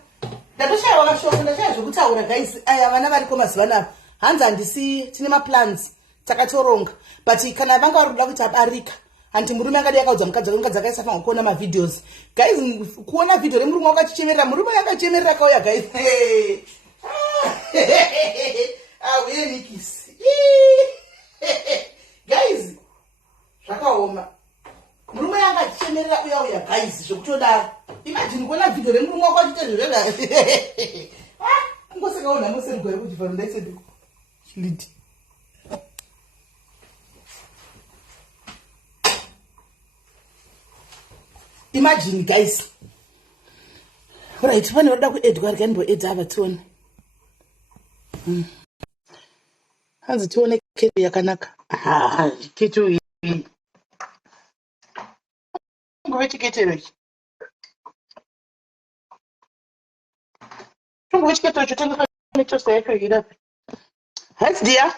ndatoshayiwa kashoko ndashaya zvekutaura guys aya vana variko mazuva anava hanzi handisi tine maplans takatoronga but kana vanga vari kuda kuti abarika handi murume angadi yakaudza mukadzi akaisa fanga kuona mavideos guys kuona vhidhio remurume wakachichemerera murume yakachemerera kauya guys auye nikisi guys zvakaoma murume yanga achichemerera uya guys zvekutodaro imagine kuona vhidhio remurume wako achiita zvezvega angosakaona moserigwari kuti vanhu ndaisedu chiliti imagine guys right pane vanoda kuedwa rikanimboedha ava tione hanzi tione keto yakanaka keto iyi ngove chiketero ichi ngove chiketo icho tengekanetosa yacho irapi hanzi dia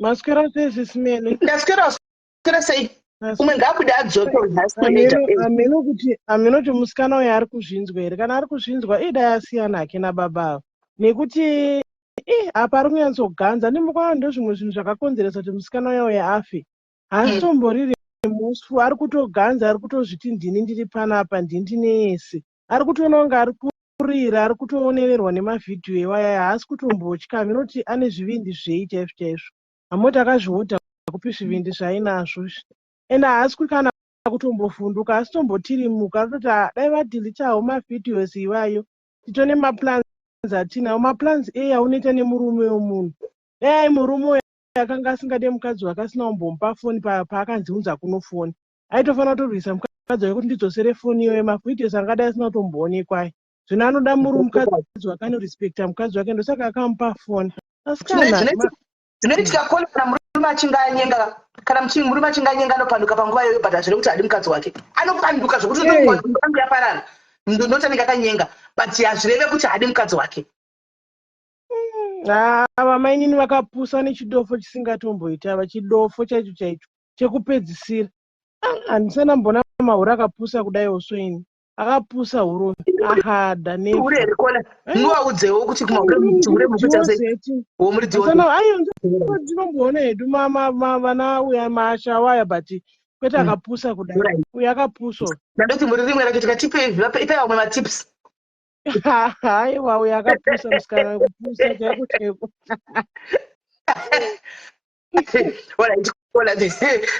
maswera sei sisimene ndaswera sei umwe ngaakuda adzoke ameno kuti musikana uyo ari kuzvinzwa here kana ari kuzvinzwa idai asiyana hake nababa avo nekuti apa ari kunyatsoganza nemukwana ndo zvimwe zvinhu zvakakonzeresa kuti musikana uyo afe haasi tomboriri musfu ari kutoganza ari kutozviti ndini ndiri panapa ndindine yese ari kutoona kunge ari kurira ari kutoonererwa nemavhidhiyo iwaya haasi kutombotya minoti ane zvivindi zvei chaizvo chaizvo hamoti akazviuta kupi zvivindi zvainazvo ende haasi kana kutombovhunduka asi tombotirimuka toti dai vadhilitawo mavhidhios iwayo titone maplans atinawo maplans aunoita nemurume womunhu dai murume uyo akanga asingade mukadzi wake asina kumbomupa foni paakanziunza kuno foni aitofanira kutorwisa mukadzi wake kuti ndidzosere foni iyoyo mavhidhios angadai asina kutomboonekwa zvino anoda mukadzi wake anorespekta mukadzi wake ndosaka akamupa foni zvinoitika kona kana murume achinge anyenga kana murume achinge anyenga anopanduka panguva iyoyo but hazvire kuti hadi mukadzi wake anopanduka zvokuti angu yaparara ndotanenge akanyenga but hazvireve kuti hadi mukadzi wake ava mainini vakapusa nechidofo chisingatomboita ava chidofo chaicho chaicho chekupedzisira handisana mbona mahuro akapusa kudai oso ini akapusa huro ahadha nevaudzewo kuti tinomboona hedu vana uya masha waya but kwete akapusa kudai uyo akapuswa ndandoti muri rimwe racho tikatipe vamwe matips haiwa uyo akapusa musikana wekupusa chaikucheko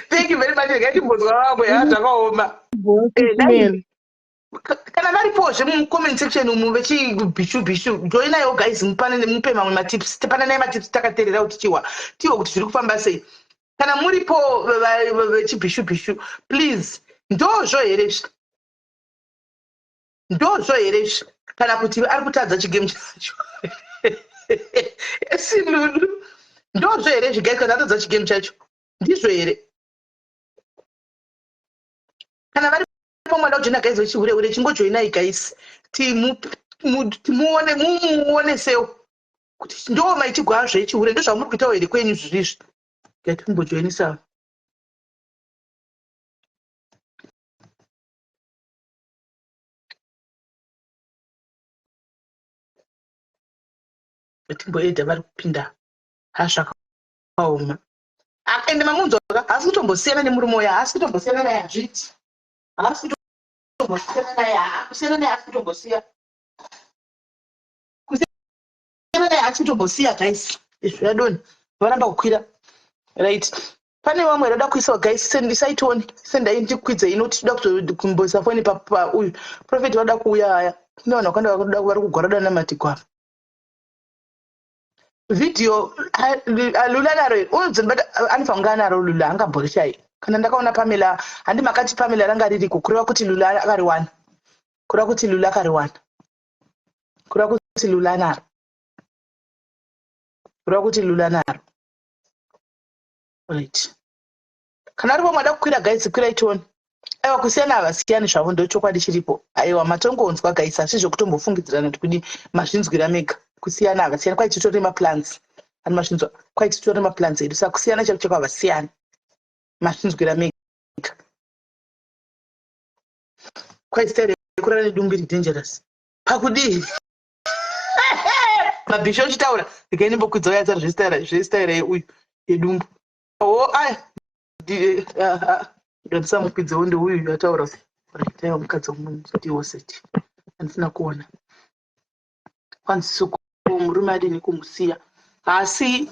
thank you very much ngatimbonzwa vamwe zvakaoma kana varipozve mucomment section umu vechibhishu joinayo guys mupe mamwe matips tipananai matips takateerera kuti tiwo kuti zviri kufamba sei kana muripo vechibhishu please ndozvo here kana kuti ari kutadza chigame chacho esinunu ndozvo here zvigai kana atadza chigame chacho ndizvo here kana vari mwada kujoina guys vechihure chingojoinai guys muonesewo kuti ndo maitigwa zvechihure ndo zvamuri kuitawo here kwenyu zvirizvi gatimbojoinisawo gatimboedha vari kupinda hazvakaoma ende mamunzwaka haasi kutombosiyana nemurume uya haasi kutombosiyana naye hazviti haasi kutombosiyana naye kusiyana naye haasi kutombosiya kusiyana naye haasi kutombosiya guys izvo yadoni varamba kukwira right pane vamwe roda kuisawo guys sendisaitoni sendai ndikwidze inoti toda kumboisa foni pauyu profeti vada kuuya haya kune vanhu vakanda vari kugwara namatiko video lula naro unodzimba anifanga naro lula angambori chai kana ndakaona Pamela handi makati Pamela ranga riri kukureva kuti lula akari wana kura kuti Lula kariwana, kura kuti Lula naro, kura kuti Lula naro. Right. Kana aripo mwada kukwira guys, kwira tione. Aiwa kusiyana havasiyani zvavo ndochokwadi chiripo. Aiwa matongonzwa guys, asi zvokutombofungidzirana kuti kudi mazvinzwira mega. Kusiyana havasiyani, kwai titori maplans. Ani mazvinzwa, kwai titori maplans edu. Saka kusiyana chako chako havasiyani. Mazvinzwira mega. Kwai style yekurara nedumbiri dangerous. Pakudi. Mabhisho chitaura, ndikainimbokudza uyadzara zvestyle yeuyu yedumbu. Oh, ndisamukidzawo ndeuyu yataura taiwa mukadzi womunzoti woseti handisina kuona kwanzisi murume adini kumusiya asi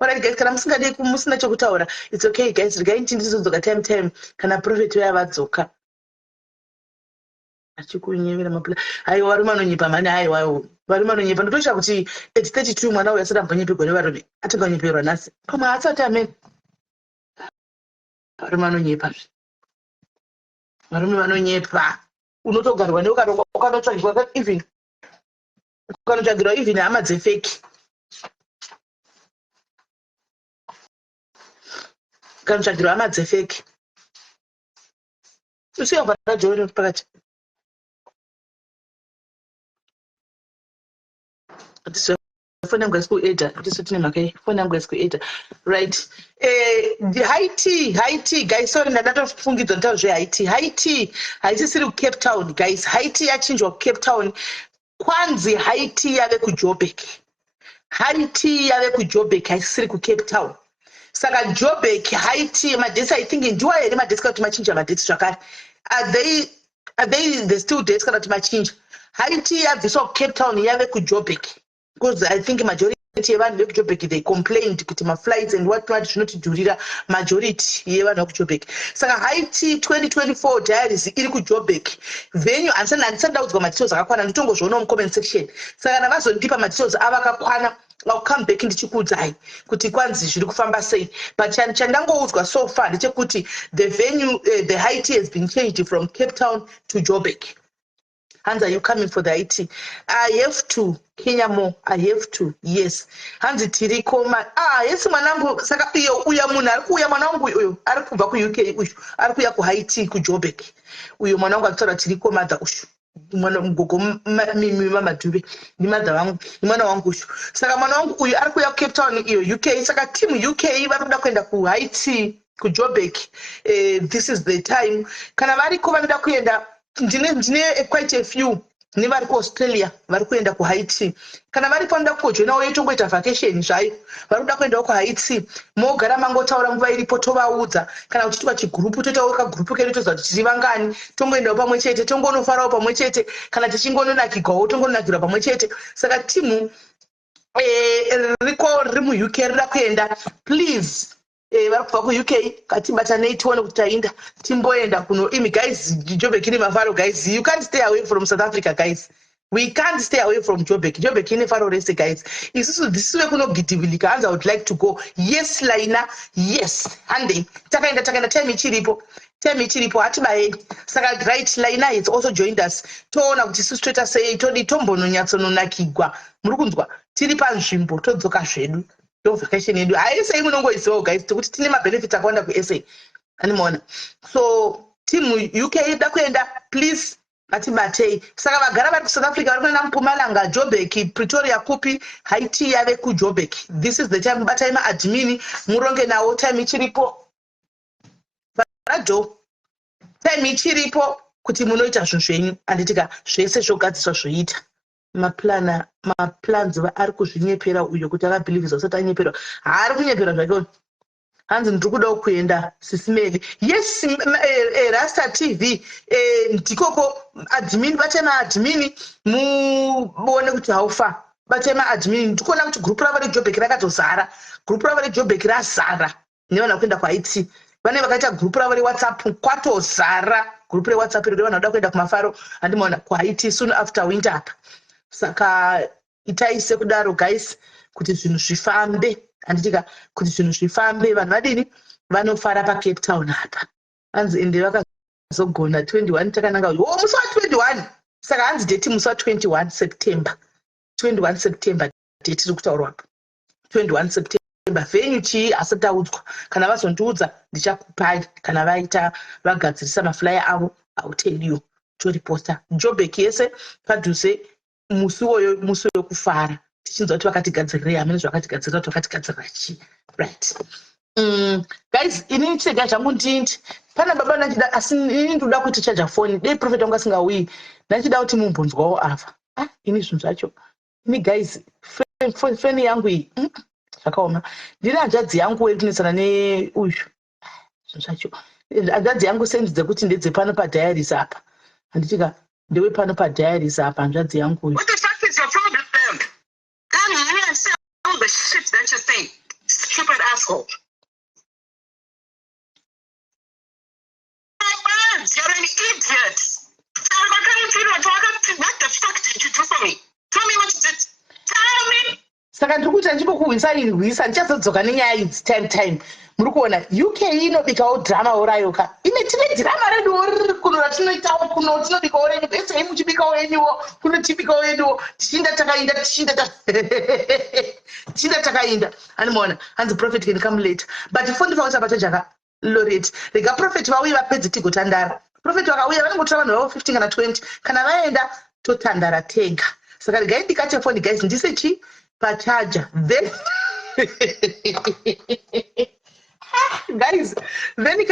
alright guys, kana musingadi musina chokutaura it's okay guys, regaiti ndizodzoka time kana prophet waya vadzoka achikunyevera mapula. Haiwa varume anonyepa mani, haiwa varume anonyepa. Ndotosha kuti 32 mwana uyu asati ambonyepegwa nevarume atanga kunyeperwa nhasi. Pamwe asati amene. Varume anonyepa. Varume vanonyepa. Unotogarwa ukanotsvagirwa even. Ukanotsvagirwa even hama dzefeki. Ukanotsvagirwa hama dzefeki. Usiya vhara jori pakati. Phone yangu yasikueda tisotine makai phone yangu yasikueda right. Haiti guys, sorry ndatofungidzwa ntauro Haiti siri ku Cape Town guys. Haiti yachinjwa ku Cape Town, kwanzi Haiti yave ku Joburg. Haiti yave ku Joburg, haisiri ku Cape Town. Saka Joburg Haiti madesi I think ndiwa here madesi kuti machinja madesi zvakare. Are they the still dates kana kuti machinja? Haiti yabviswa ku Cape Town yave ku Joburg. Because I think majority yevanhu vekuJoburg they complained kuti maflights and what zvinotidhurira majority yevanhu vekuJoburg. Saka Haiti 2024 diaries iri kuJoburg. Venue handisandaudzwa madetails akakwana, nditongozviona mumcomment section. Saka kana vazondipa madetails avakakwana I'll come back ndichikuudzai kuti kwanzi zviri kufamba sei. But chandangoudzwa so far ndechekuti the venue the Haiti has been changed from Cape Town to Joburg. Hans, are you coming for the Haiti? I have to. Kenya Mo, I have to. Yes. Hanzi tiriko yes mwanangu saka uya munhu arikuuya mwanangu uyo arikubva ku UK uyu arikuya ku Haiti ku Joburg. Uyo mwanangu akutaura tiriko madha ushu. Mwana mgogo mimi mama Dube ni madha wangu ni mwana wangu ushu. Saka mwana wangu uyu arikuya ku Cape Town iyo UK. Saka team UK varikuda kuenda ku Haiti ku Joburg. This is the time. Kana variko vanoda kuenda ndine quite a few ni vari ku Australia vari kuenda ku Haiti. Kana vari panda kujoina uye tongoita vacation zvayo vari kuda kuenda ku Haiti mogara mangotaura nguva iripo tovaudza kana uchiti pachigrupu totaura kagrupu kedu toziva kuti tiri vangani tongoendawo pamwe chete tongonofarawo pamwe chete kana tichingononakirwawo tongonakirwa pamwe chete. Saka timu riri mu UK rida kuenda please vari kubva ku UK katibatanei tione kuti tainda timboenda kuno imi guys. Joburg ine mafaro guys, you can't stay away from South Africa guys, we can't stay away from Joburg. Joburg ine faro rese guys. Isusu ndisire kunogidhivilika. Hands I would like to go. Yes Laina, yes hande takaenda time ichiripo hatibaeni. Saka right Laina has also joined us. Toona kuti isusu toita sei todi tombononyatsononakigwa. Muri kunzwa tiri panzvimbo todzoka zvedu vacation yedu haisi munongoizivawo guys kuti tine mabenefits akawanda kuSA animona. So team UK ida kuenda please atibatei. Saka vagara vari kuSouth Africa vari kuenda muPumalanga, Joburg, Pretoria, kupi Haiti yave kuJoburg. This is the time batai maadmini muronge nawo time ichiripo varajo time ichiripo kuti munoita zvinhu zvenyu anditika zvese zvogadziswa zvoita. Maplans ari kuzvinyepera uyo kuti akabhilivhisa usati anyeperwa haari kunyepera zvake. Hanzi ndiri kudawo kuenda sisimeli. Yes Rasta TV ndikoko admin batema admin muone kuti haufa batema admin ndikuona kuti group ravo reJoburg rakatozara. Group ravo reJoburg razara nevanhu kuenda kuHaiti. Vane vakaita group ravo reWhatsApp kwatozara. Group reWhatsApp revanhu vanoda kuenda kumafaro handimoona kuHaiti soon after winter. Saka itaise kudaro guys kuti zvinhu zvifambe handitika kuti zvinhu zvifambe vanhu vadini vanofara paCape Town apa hanzi ende vakazogona 21 takananga musi wa21 saka hanzi date musi wa 21 September date tiri kutaurwapo 21 September venue chii asi taudzwa kana vazondiudza ndichakupai kana vaita vagadzirisa maflyer avo I'll tell you toriposta Joburg yese padhuze musi woyo musi wekufara tichinzwa kuti vakatigadzirira hamene zvakatigadzirira kuti vakatigadzirira chii right. Guys, inini chega changu ndindi pana baba nachida asi inini ndoda kuti chaja phone dei prophet wangu asingauyi nachida kuti mumbonzwawo apa ini zvinhu zvacho ini guys feni yangu iyi zvakaoma ndine hanzvadzi yangu ekunesana neuyu zvinhu zvacho hanzvadzi yangu senzi dzekuti ndedze pano padiaries apa handitika ndewe pano padiaries apa hanzvadzi yangu uyu. What the fuck is your problem? Then you and say all the shit that you say, stupid asshole. You're an idiot. What the fuck did you do for me? Tell me what you did. Tell me. Saka ndikuti ndipokuwisa irwisa ndichazodzoka nenyaya idzi time muri kuona UK inobikawo drama orayoka ime tine drama redu riri kuno ratinoitawo kuno tinobikawo renyu pese imuchibikawo wenyuwo kuno tibikawo wenyuwo tichinda takainda animona hanzi prophet can come later but fondifa kuti abacho jaka Lorette rega prophet vauya vapedze tigotandara prophet vakauya vanongotora vanhu vavo 15 kana 20 kana vaenda totandara tega saka regai ndikache phone guys ndise chi pachaja then guys then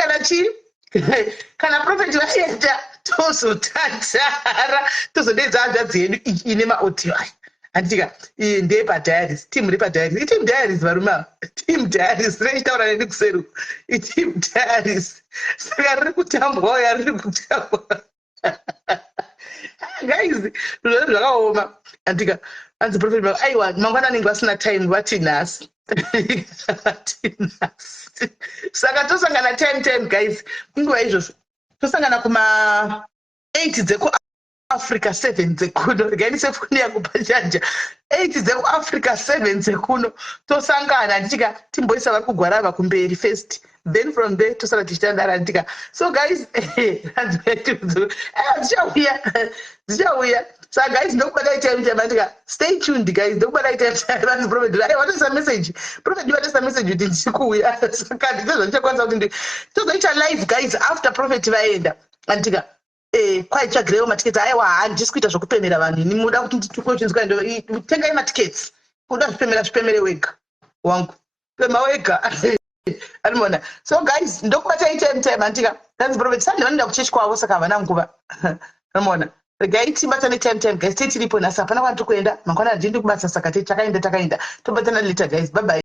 kana prophet vaenda tozotandara tozodedza hanzvadzi yedu ine maaudio aya handitika iyi ndeye padiaries team repadiaries iteam diaries varume team diaries rechitaura neni kuseru iteam diaries saka riri kutambwawo yariri kutambwa guys zvakaoma handitika hanzi prophet aiwa mangwana ningu asina time vati nhasi saka tosangana time guys inguva izvozvo tosangana kuma 8 dzekuafrica 7 dzekuno regainise foni yangu pachanja 8 dzekuafrica 7 dzekuno tosangana nditika timboisa vari kugwarava kumberi first then from there tosara tichitandara nditika so guys dzichauya saka guys ndokubata time andika stay tuned guys ndokubata time vanhu prophet watesa message prophet watesa message kuti ndichikuuya saka ndizvo ndichakwanisa kuti tozoita live guys after prophet vaenda andika kwaitsvagirewo matiketi aiwa handisi kuita zvokupemera vanhu ini muda kuti nditukotinzwa tengai matiketi uda zvipemere wega wangu pema wega animona so guys ndokubata time andika hanzi prophet sande vanoenda kuchechi kwavo saka havana nguva animona regai tibatane time guys tetiripo nhasi hapana kwatiri kuenda mangwana handiendi kubasa saka takaenda tobatana later guys bye bye.